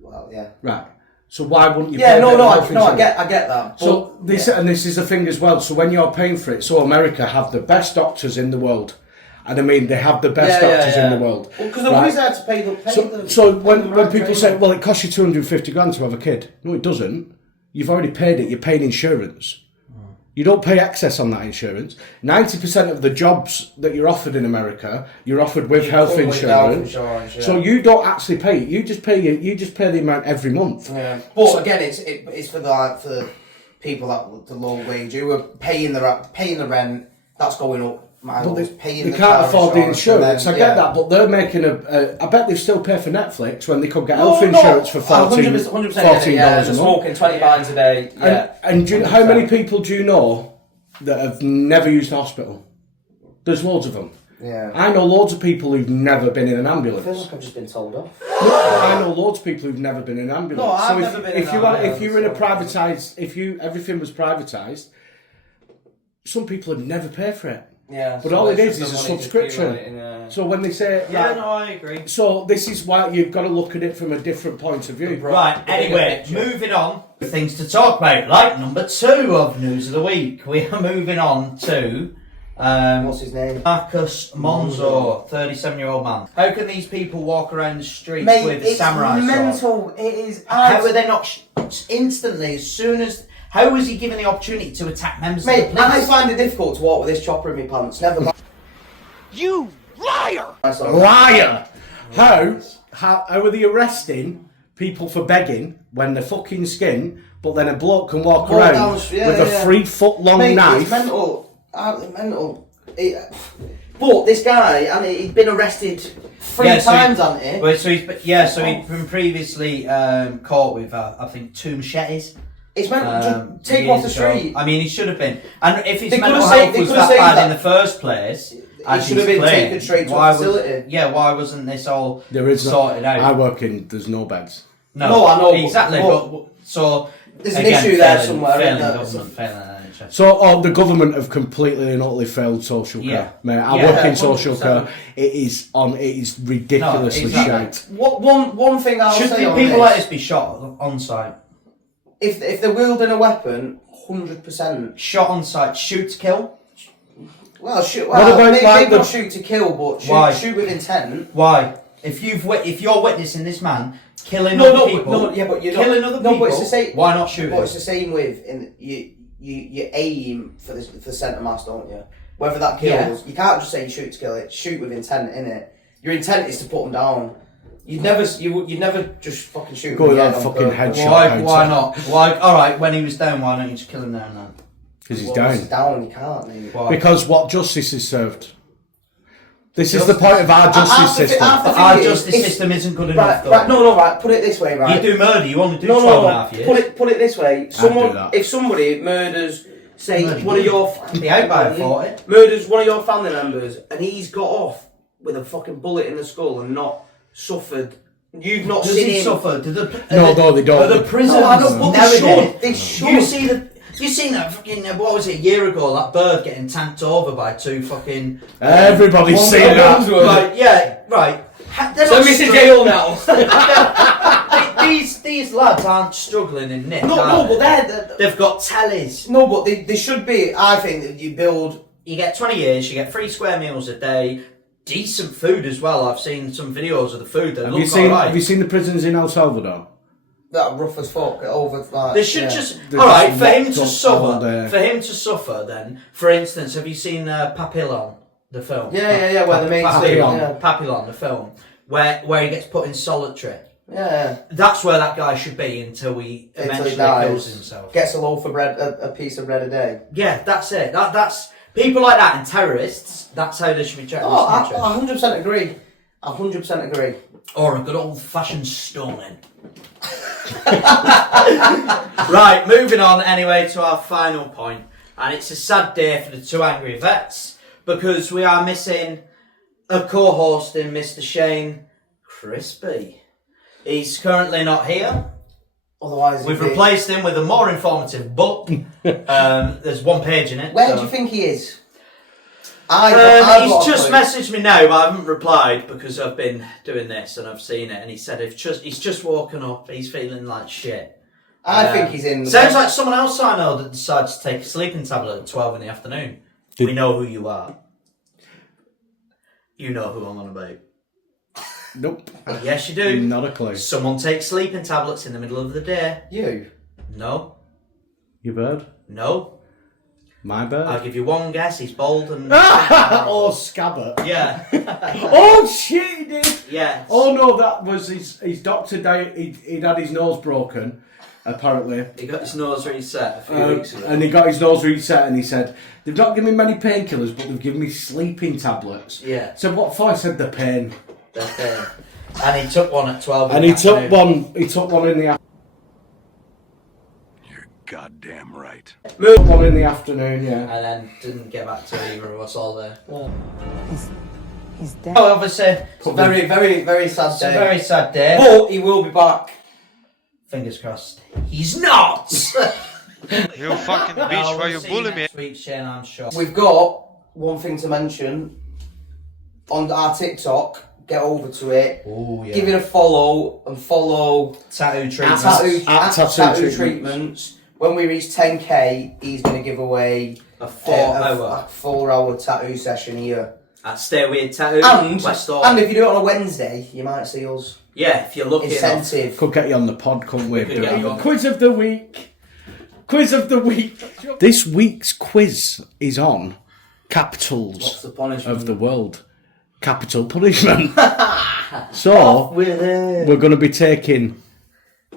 Well, yeah. Right. So why wouldn't you Yeah, pay no, health I insurance? get that. So this is the thing as well. So when you're paying for it, so America have the best doctors in the world, and I mean they have the best doctors in the world. Because the money's there to pay the... So when people say, well, it costs you 250 grand to have a kid, no, it doesn't. You've already paid it. You're paying insurance. You don't pay excess on that insurance. 90% of the jobs that you're offered in America, you're offered with health insurance. So you don't actually pay it. You just pay the amount every month. Yeah. But again, it's for the people that the low wage who are paying the rent. That's going up. But they paying the can't car afford the insurance. Then, I get that, but they're making I bet they still pay for Netflix when they could get health insurance for $14 a month. Smoking 20 pints a day. Yeah. And do you, how many people do you know that have never used a hospital? There's loads of them. Yeah. I know loads of people who've never been in an I ambulance. feel like I've just been told off. I know loads of people who've never been in an ambulance. No, I've so never been in if an you ambulance, if you were in a privatised, everything was privatised, some people would never pay for it. Yeah. But all it is a subscription. So when they say, I agree. so this is why you've got to look at it from a different point of view. Right, anyway, moving on. Things to talk about, like number 2 of News of the Week. We are moving on to What's his name? Marcus Monzo, 37-year-old man. How can these people walk around the streets Mate, with a it's samurai sword? mental. It is. How are they not instantly, as soon as... How was he given the opportunity to attack members Mate, of the police? I find it difficult to walk with this chopper in my pants. Never mind. You liar! Liar! How are they arresting people for begging when they're fucking skin, but then a bloke can walk Walk around down, with yeah, a yeah. 3-foot long Mate, knife? it's mental. Mental. But this guy, and he'd been arrested three times, hasn't he? Well, so he's been previously caught with, I think, 2 machetes. It's mental. Just take him off the street. I mean, he should have been. And if his They mental could've health saved- they was could've that saved bad that. in the first place, He should have been taken straight to a facility. Why wasn't this all There is sorted out? I work in. There's no beds. No, I know, exactly. but So there's an again, issue there failing- somewhere, Failing isn't there? government, failing NHS. So, the government have completely and utterly failed social care. Yeah. Mate, I Yeah, work in social 100%. care. It is ridiculously No, exactly. shite. one thing I'll Should say on people this, like this be shot on site? if they're wielding a weapon, 100%. Shot on site, shoot to kill? Well, shoot. What Well, about, maybe like, not the- shoot to kill, but Why? shoot with intent. Why? If you're witnessing this man killing No, other no, people, no, yeah, but you're killing not, other no, people, but it's the same. why not shoot But him? it's the same with you aim for the centre mass, don't you? Whether that kills, you can't just say shoot to kill it. Shoot with intent, innit? Your intent is to put them down. You'd never just fucking shoot. Go them with in that the head on fucking purpose. headshot. Why not? Why? All right, when he was down, why don't you just kill him there and then? Because he's Well, down. once he's down, you can't. Mate. Why? Because what justice is served. This is the point of our justice system. Our justice system isn't good enough, though. Right, no, right. Put it this way, right. You do murder, you only do No, 12 no, and a half years. Put it this way. do that. If somebody murders, say, Murder one of you. your Be out by 40. murders one of your family members, and he's got off with a fucking bullet in the skull and not suffered. You've not Does seen he him. suffer? No, they don't. Are the prisons No, I know, but they nowadays- should. They should. You seen that fucking, what was it, a year ago, that bird getting tanked over by 2 fucking... Everybody's one- seen one- that. Right, yeah, right. They're Send not me to stru- jail now. These lads aren't struggling in Nick. No, are but they? They've got tellies. No, but they should be. I think that you build. You get 20 years, you get 3 square meals a day, decent food as well. I've seen some videos of the food. They Have look you seen? alright. Have you seen the prisons in El Salvador? That rough as fuck over. Like, They should yeah. just They're all right just for him locked to up all suffer. day. For him to suffer, then, for instance, have you seen Papillon, the film? Yeah, where the main Papillon, yeah. Papillon, the film, where he gets put in solitary. Yeah. That's where that guy should be until he Until eventually he dies. kills himself. Gets a loaf of bread, a piece of bread a day. Yeah, that's it. That's people like that and terrorists. That's how they should be treated. Oh, I 100% agree. 100% agree. Or a good old-fashioned stoning. Right, moving on anyway to our final point, and it's a sad day for the 2 angry vets because we are missing a co-host in Mr. Shane Crispy. He's currently not here. Otherwise, We've he'd be- replaced him with a more informative book. There's 1 page in it. Where so- do you think he is? I've got He's a just clue. messaged me now, but I haven't replied because I've been doing this and I've seen it. And he said he's just woken up. He's feeling like shit. I think he's in. Sounds like someone else I know that decides to take a sleeping tablet at 12 in the afternoon. We know who you are. You know who I'm on about. Nope. Yes, you do. Not a clue. Someone takes sleeping tablets in the middle of the day. you. No. Your bird? No. My bird? I'll give you one guess. He's bald and... Oh, Scabbert. Yeah. Oh, shit, he did. Yeah. Oh, no, that was his doctor died. He'd had his nose broken, apparently. He got his nose reset a few weeks ago. And he got his nose reset and he said, they've not given me many painkillers, but they've given me sleeping tablets. Yeah. So what for? I said the pain. And he took one at 12 in And the he took afternoon. one in the afternoon. You're goddamn right. Took one in the afternoon, yeah. And then didn't get back to either of us all there. He's dead. Oh, obviously, It's a very, very, very sad it's a day. very sad day. But he will be back. Fingers crossed. He's not! You fucking bitch, why you bully me? Next week, Shane, I'm sure. We've got one thing to mention on our TikTok. Get over to it. Oh, yeah. Give it a follow and follow Tattoo treatment. tattoo At Tattoo treatments. Treatments. when we reach 10k, he's going to give away A 4-hour. a 4-hour tattoo session here. At Stay Weird Tattoo. And West if you do it on a Wednesday, you might see us. Yeah, if you're lucky enough. Incentive. Could get you on the pod, couldn't we? could get you on. Quiz of the week. Quiz of the week. This week's quiz is on capitals What's the punishment? of the world. Capital punishment. So With it. we're going to be taking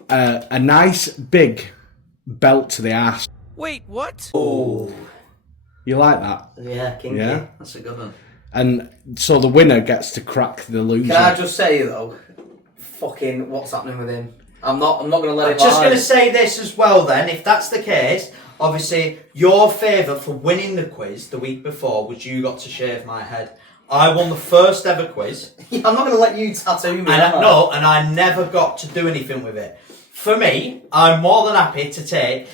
a nice big belt to the ass. Wait, what? Oh. You like that? Yeah, kinky. Yeah. That's a good one. And so the winner gets to crack the loser. Can I just say though, fucking what's happening with him? I'm not gonna let I'm it. just lie. going to say this as well then, if that's the case, obviously your favour for winning the quiz the week before was you got to shave my head. I won the first ever quiz, I'm not going to let you tattoo me. and am I? no, and I never got to do anything with it. For me, I'm more than happy to take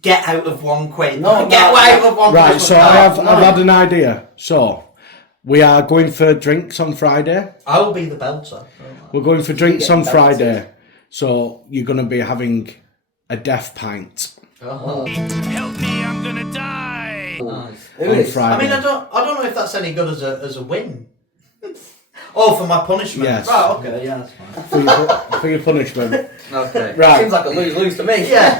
get out of one quiz. No, get no, out of one Right, quiz. so I've had an idea. So we are going for drinks on Friday. I will be the belter. We're going for drinks get on belted. Friday. So you're going to be having a deaf pint Help me, I'm gonna die! Who on is? Friday. I mean, I don't know if that's any good as a win. Oh, for my punishment. Yes. Right. Okay. Yeah, that's fine. for your punishment. Okay. Right. Seems like a lose-lose to me. Yeah.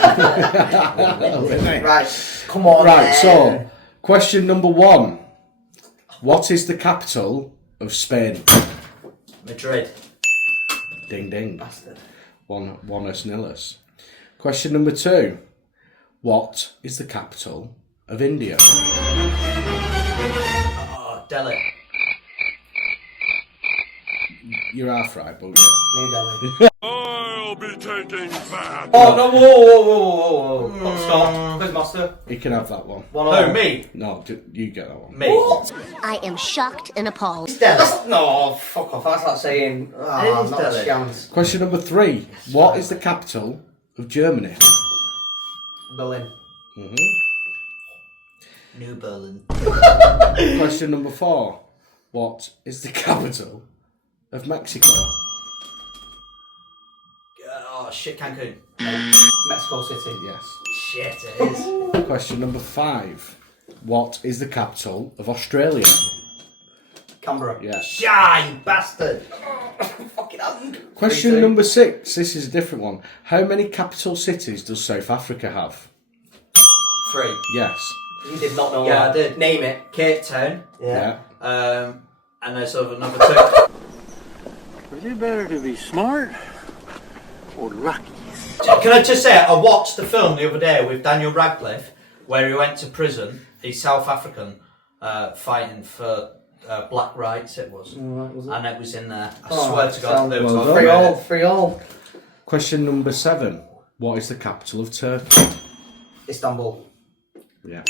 Right, come on. Right, so then. question number 1. What is the capital of Spain? Madrid. Ding ding. One-us nil-us. Question number 2. What is the capital of India? Oh, Delhi. You're half right, but yeah. New Delhi. I'll be taking that! Oh no! Whoa! Stop, Quizmaster. You can have that one. Oh, me. No, you get that one. Me. I am shocked and appalled. Delhi. No, fuck off. That's like saying. It Ah, is not a Delhi. chance. Question number 3. What is the capital of Germany? Berlin. New Berlin. Question number 4. What is the capital of Mexico? Oh shit, Cancun. Mexico City. Yes. Shit, it is. Question number 5. What is the capital of Australia? Canberra. Yes. Shy, you bastard. Fucking hand. Question 3-2. number 6. This is a different one. How many capital cities does South Africa have? 3. Yes. You did not know Yeah, that. I did. Name it. Cape Town. Yeah. And there's sort of number 2. Is it better to be smart or lucky? Can I just say, I watched the film the other day with Daniel Radcliffe, where he went to prison. He's South African, fighting for black rights. It was, and it was in there. I swear to God, there was well a done. Free all. Question number 7. What is the capital of Turkey? Istanbul. Yeah.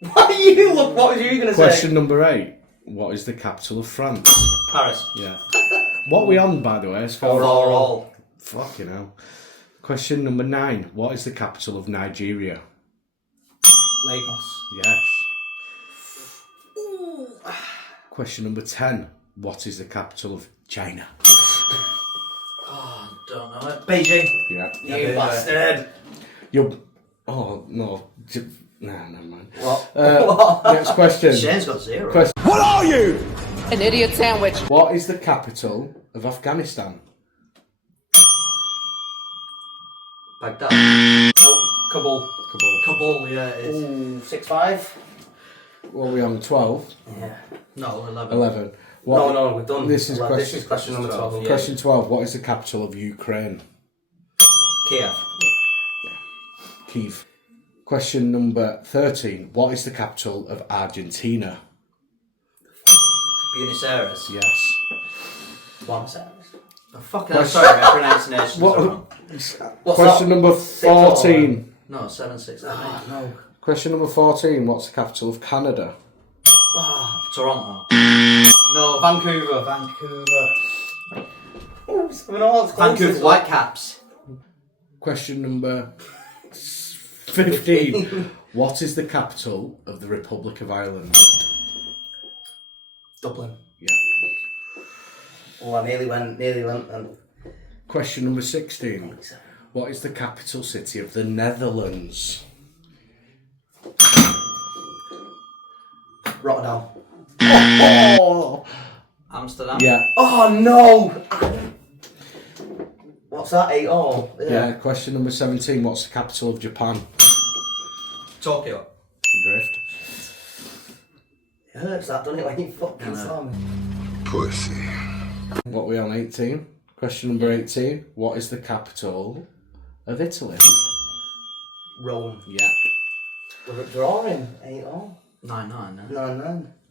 What was you gonna Question number 8. What is the capital of France? Paris. Yeah. What are we on, by the way? As far as Overall. Fucking hell. Question number 9. What is the capital of Nigeria? Lagos. Yes. Question number 10. What is the capital of China? Oh, don't know it. Beijing. Yeah. You bastard. You're... Oh, no. Nah, never mind. What? Next question. Shane's got 0. Question. An idiot sandwich. What is the capital of Afghanistan? Baghdad. Kabul. Kabul, yeah, it is. Ooh, 6-5. What are we on? 12? Yeah. No, 11. 11. What, No, we've done. This is This question- is question number 12. Yeah. Question 12. What is the capital of Ukraine? Kiev. Kiev. Question number 13. What is the capital of Argentina? Buenos Aires. Yes. Buenos Aires. Oh, fucking hell, sorry, my pronunciation's wrong. What's Question that? number 14. No, 7, 6, No. Question number 14. What's the capital of Canada? Toronto. No, Vancouver. Vancouver. Ooh, 7 all. It's close, Vancouver this one. Whitecaps. Question number 15. What is the capital of the Republic of Ireland? Dublin. Yeah. Oh, I nearly went. And Question number 16. What is the capital city of the Netherlands? Rotterdam. Oh! Amsterdam. Yeah. Oh no! What's that? 8-all? Yeah. Question number 17. What's the capital of Japan? Tokyo. Drift. It hurts that, doesn't it, when you fucking slam it? What are we on? 18. Question number 18. What is the capital of Italy? Rome. Yeah. We're drawing. 8-all. 9-9.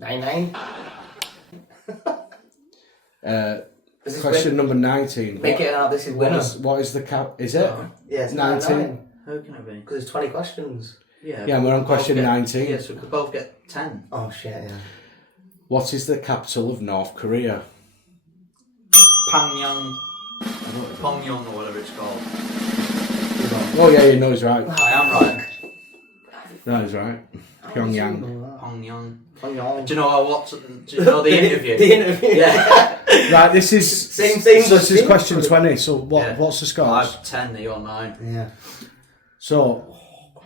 9-9. 9-9. Question number 19. Make it out, this is winner. What is the cap? Is it? Yeah, it's 19. 9-9. How can it be? Because there's 20 questions. Yeah. Yeah, we're on we question both get- 19. Yeah, so we could both get 10. Oh shit, yeah. What is the capital of North Korea? Pyongyang. Pyongyang or whatever it's called. Oh yeah, you know he's right. I am right. No, he's right. Pyongyang. Pyongyang. Pyongyang. Do you know do you know the interview? The interview. Yeah. Right, this is Same thing. So this is question 20. So what's the I scores? have 10, you're 9. Yeah. So,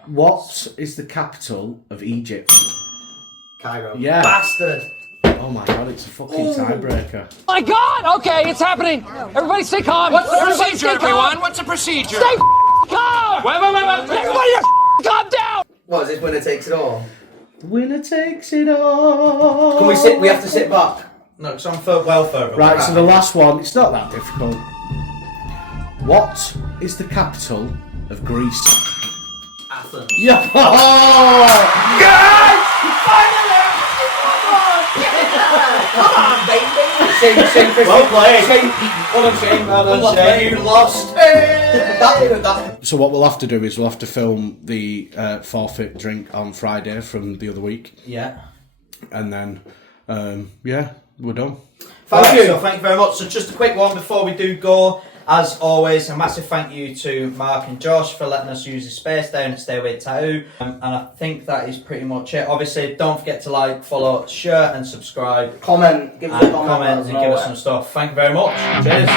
what is the capital of Egypt? Cairo. Yeah. Bastard. Oh my god, it's a fucking tiebreaker. My God! Okay, it's happening. Everybody stay calm. What's the procedure, everyone? What's the procedure? Stay calm. Wait. Everybody just calm down. What is this? Winner takes it all. Winner takes it all. Can we sit? We have to sit back. No, because I'm well further. Right, so the last one, it's not that difficult. What is the capital of Greece? Athens. Yeah! Come on, baby. Shane, Well played. Well done, Shane. Well played. You lost. So what we'll have to do is we'll have to film the forfeit drink on Friday from the other week. Yeah. And then, yeah, we're done. Thank you. So thank you very much. So just a quick one before we do go. As always, a massive thank you to Mark and Josh for letting us use the space down at Stairway Tattoo. And I think that is pretty much it. Obviously, don't forget to like, follow, share and subscribe. Comment. Give us a comment. And give us some stuff. Thank you very much. Cheers.